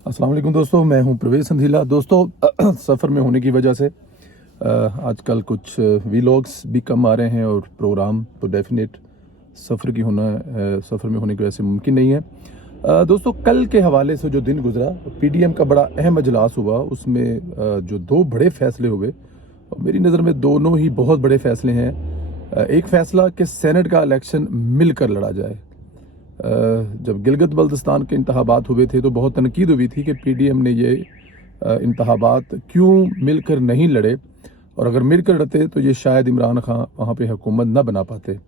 अस्सलाम वालेकुम दोस्तों, मैं हूं प्रवेश संधीला। दोस्तों सफ़र में होने की वजह से आजकल कुछ वीलॉग्स भी कम आ रहे हैं और प्रोग्राम तो डेफिनेट सफ़र में होने की वजह से मुमकिन नहीं है। दोस्तों कल के हवाले से जो दिन गुजरा, पीडीएम का बड़ा अहम अजलास हुआ, उसमें जो दो बड़े फैसले हुए, और मेरी नज़र में दोनों ही बहुत बड़े फैसले हैं। एक फ़ैसला कि सेनेट का इलेक्शन मिलकर लड़ा जाए। जब गिलगित बल्तिस्तान के इंतखाबात हुए थे तो बहुत तनकीद हुई थी कि पीडीएम ने ये इंतखाबात क्यों मिलकर नहीं लड़े, और अगर मिलकर लड़ते तो ये शायद इमरान खान वहाँ पे हुकूमत न बना पाते।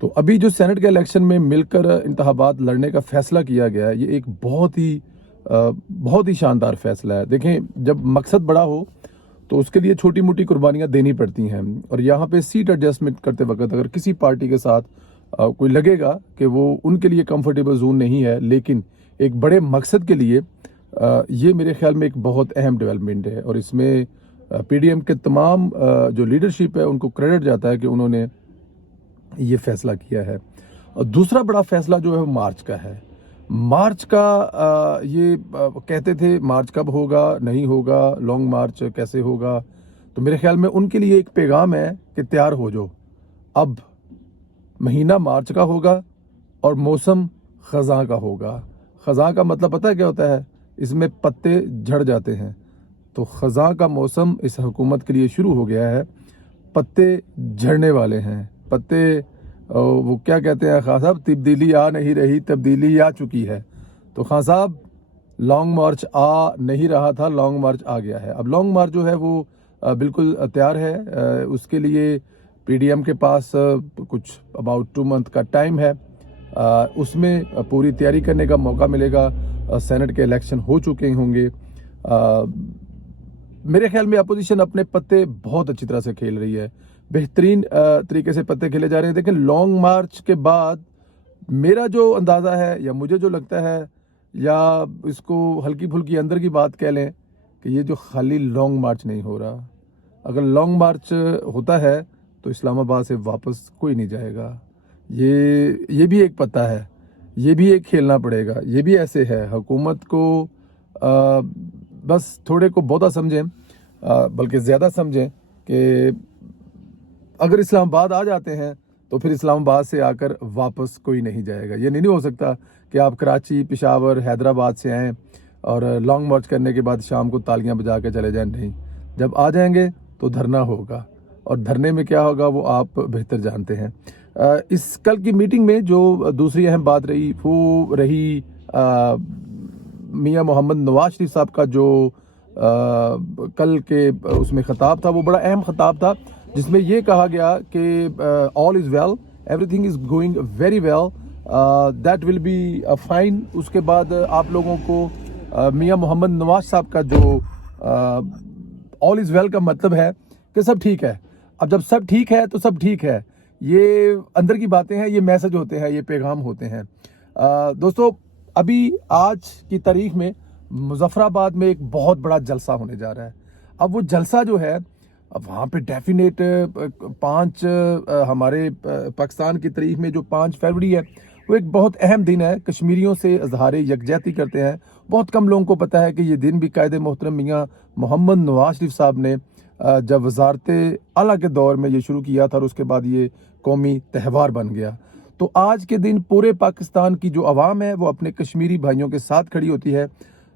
तो अभी जो सेनेट के इलेक्शन में मिलकर इंतखाबात लड़ने का फ़ैसला किया गया है, ये एक बहुत ही शानदार फ़ैसला है। देखें, जब मकसद बड़ा हो तो उसके लिए छोटी मोटी कुर्बानियाँ देनी पड़ती हैं, और यहाँ पे सीट एडजस्टमेंट करते वक्त अगर किसी पार्टी के साथ कोई लगेगा कि वो उनके लिए कंफर्टेबल जोन नहीं है, लेकिन एक बड़े मकसद के लिए ये मेरे ख्याल में एक बहुत अहम डेवलपमेंट है, और इसमें पीडीएम के तमाम जो लीडरशिप है उनको क्रेडिट जाता है कि उन्होंने ये फैसला किया है। और दूसरा बड़ा फैसला जो है वो मार्च का है। मार्च का कहते थे मार्च कब होगा, नहीं होगा, लॉन्ग मार्च कैसे होगा। तो मेरे ख्याल में उनके लिए एक पैगाम है कि तैयार हो जाओ, अब महीना मार्च का होगा और मौसम ख़ज़ां का होगा। ख़ज़ां का मतलब पता है क्या होता है? इसमें पत्ते झड़ जाते हैं। तो ख़ज़ां का मौसम इस हुकूमत के लिए शुरू हो गया है। पत्ते झड़ने वाले हैं। पत्ते वो क्या कहते हैं खान साहब, तब्दीली आ नहीं रही, तब्दीली आ चुकी है। तो खान साहब, लॉन्ग मार्च आ नहीं रहा था, लॉन्ग मार्च आ गया है। अब लॉन्ग मार्च जो है वो बिल्कुल तैयार है। उसके लिए पीडीएम के पास कुछ अबाउट 2 मंथ का टाइम है। उसमें पूरी तैयारी करने का मौका मिलेगा। सेनेट के इलेक्शन हो चुके होंगे। मेरे ख्याल में अपोजिशन अपने पत्ते बहुत अच्छी तरह से खेल रही है। बेहतरीन तरीके से पत्ते खेले जा रहे हैं। देखें, लॉन्ग मार्च के बाद मेरा जो अंदाज़ा है, या मुझे जो लगता है, या इसको हल्की फुल्की अंदर की बात कह लें, कि ये जो खाली लॉन्ग मार्च नहीं हो रहा। अगर लॉन्ग मार्च होता है तो इस्लामाबाद से वापस कोई नहीं जाएगा। ये भी एक पता है, ये भी एक खेलना पड़ेगा। ये भी ऐसे है, हुकूमत को बस थोड़े को बहुता समझें, बल्कि ज़्यादा समझें कि अगर इस्लामाबाद आ जाते हैं तो फिर इस्लामाबाद से आकर वापस कोई नहीं जाएगा। ये नहीं हो सकता कि आप कराची, पेशावर, हैदराबाद से आएँ और लॉन्ग मार्च करने के बाद शाम को तालियां बजा के चले जाएं। नहीं, जब आ जाएंगे तो धरना होगा, और धरने में क्या होगा वो आप बेहतर जानते हैं। इस कल की मीटिंग में जो दूसरी अहम बात रही वो रही मियां मोहम्मद नवाज शरीफ साहब का जो कल के उसमें खिताब था, वो बड़ा अहम खिताब था, जिसमें ये कहा गया कि all is well, everything is going very well, that will be fine. उसके बाद आप लोगों को मियां मोहम्मद नवाज साहब का जो ऑल इज़ वेल का मतलब है कि सब ठीक है। अब जब सब ठीक है तो सब ठीक है। ये अंदर की बातें हैं, ये मैसेज होते हैं, ये पैगाम होते हैं। दोस्तों, अभी आज की तारीख में मुजफ्फराबाद में एक बहुत बड़ा जलसा होने जा रहा है। अब वो जलसा जो है, अब वहाँ पे डेफिनेट 5 हमारे पाकिस्तान की तारीख में जो 5 फरवरी है, वो एक बहुत अहम दिन है। कश्मीरियों से इजहार यकजहती करते हैं। बहुत कम लोगों को पता है कि ये दिन भी कायद मोहतरम मियाँ मोहम्मद नवाज शरीफ साहब ने जब वजारत आला के दौर में ये शुरू किया था, और उसके बाद ये कौमी त्यौहार बन गया। तो आज के दिन पूरे पाकिस्तान की जो आवाम है वो अपने कश्मीरी भाइयों के साथ खड़ी होती है।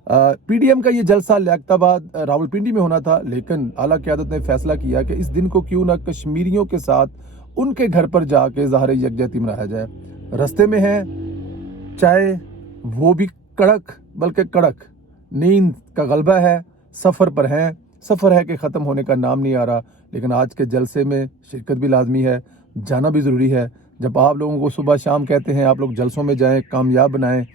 पीडीएम का ये जलसा लियाकताबाद रावलपिंडी में होना था, लेकिन आला क़यादत ने फैसला किया कि इस दिन को क्यों ना कश्मीरियों के साथ उनके घर पर जाके ज़ाहिर यकजहती मनाया जाए। रास्ते में है चाय, वो भी कड़क, बल्कि कड़क नींद का गलबा है। सफ़र पर हैं, सफ़र है कि ख़त्म होने का नाम नहीं आ रहा। लेकिन आज के जलसे में शिरकत भी लाजमी है, जाना भी ज़रूरी है। जब आप लोगों को सुबह शाम कहते हैं आप लोग जलसों में जाएं, कामयाब बनाएं,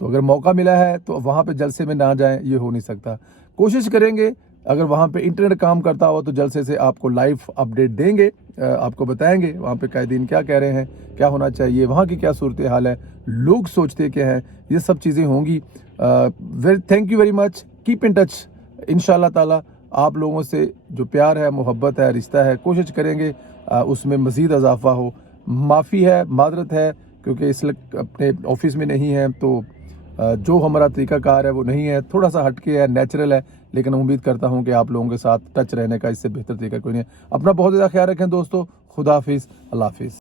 तो अगर मौका मिला है तो वहाँ पे जलसे में ना जाएं, ये हो नहीं सकता। कोशिश करेंगे, अगर वहाँ पे इंटरनेट काम करता हो तो जलसे से आपको लाइव अपडेट देंगे, आपको बताएंगे वहाँ पे कायदीन क्या कह रहे हैं, क्या होना चाहिए, वहाँ की क्या सूरत हाल है, लोग सोचते क्या हैं। ये सब चीज़ें होंगी। Thank you very much, keep in touch. इंशाअल्लाह ताला आप लोगों से जो प्यार है, मोहब्बत है, रिश्ता है, कोशिश करेंगे उसमें मज़ीद इजाफा हो। माफ़ी है, मादरत है, क्योंकि इस अपने ऑफिस में नहीं है, तो جو ہمارا طریقہ کار ہے وہ نہیں ہے, تھوڑا سا ہٹ کے ہے, نیچرل ہے, لیکن امید کرتا ہوں کہ آپ لوگوں کے ساتھ ٹچ رہنے کا اس سے بہتر طریقہ کوئی نہیں ہے. اپنا بہت زیادہ خیال رکھیں دوستو. خدا حافظ, اللہ حافظ.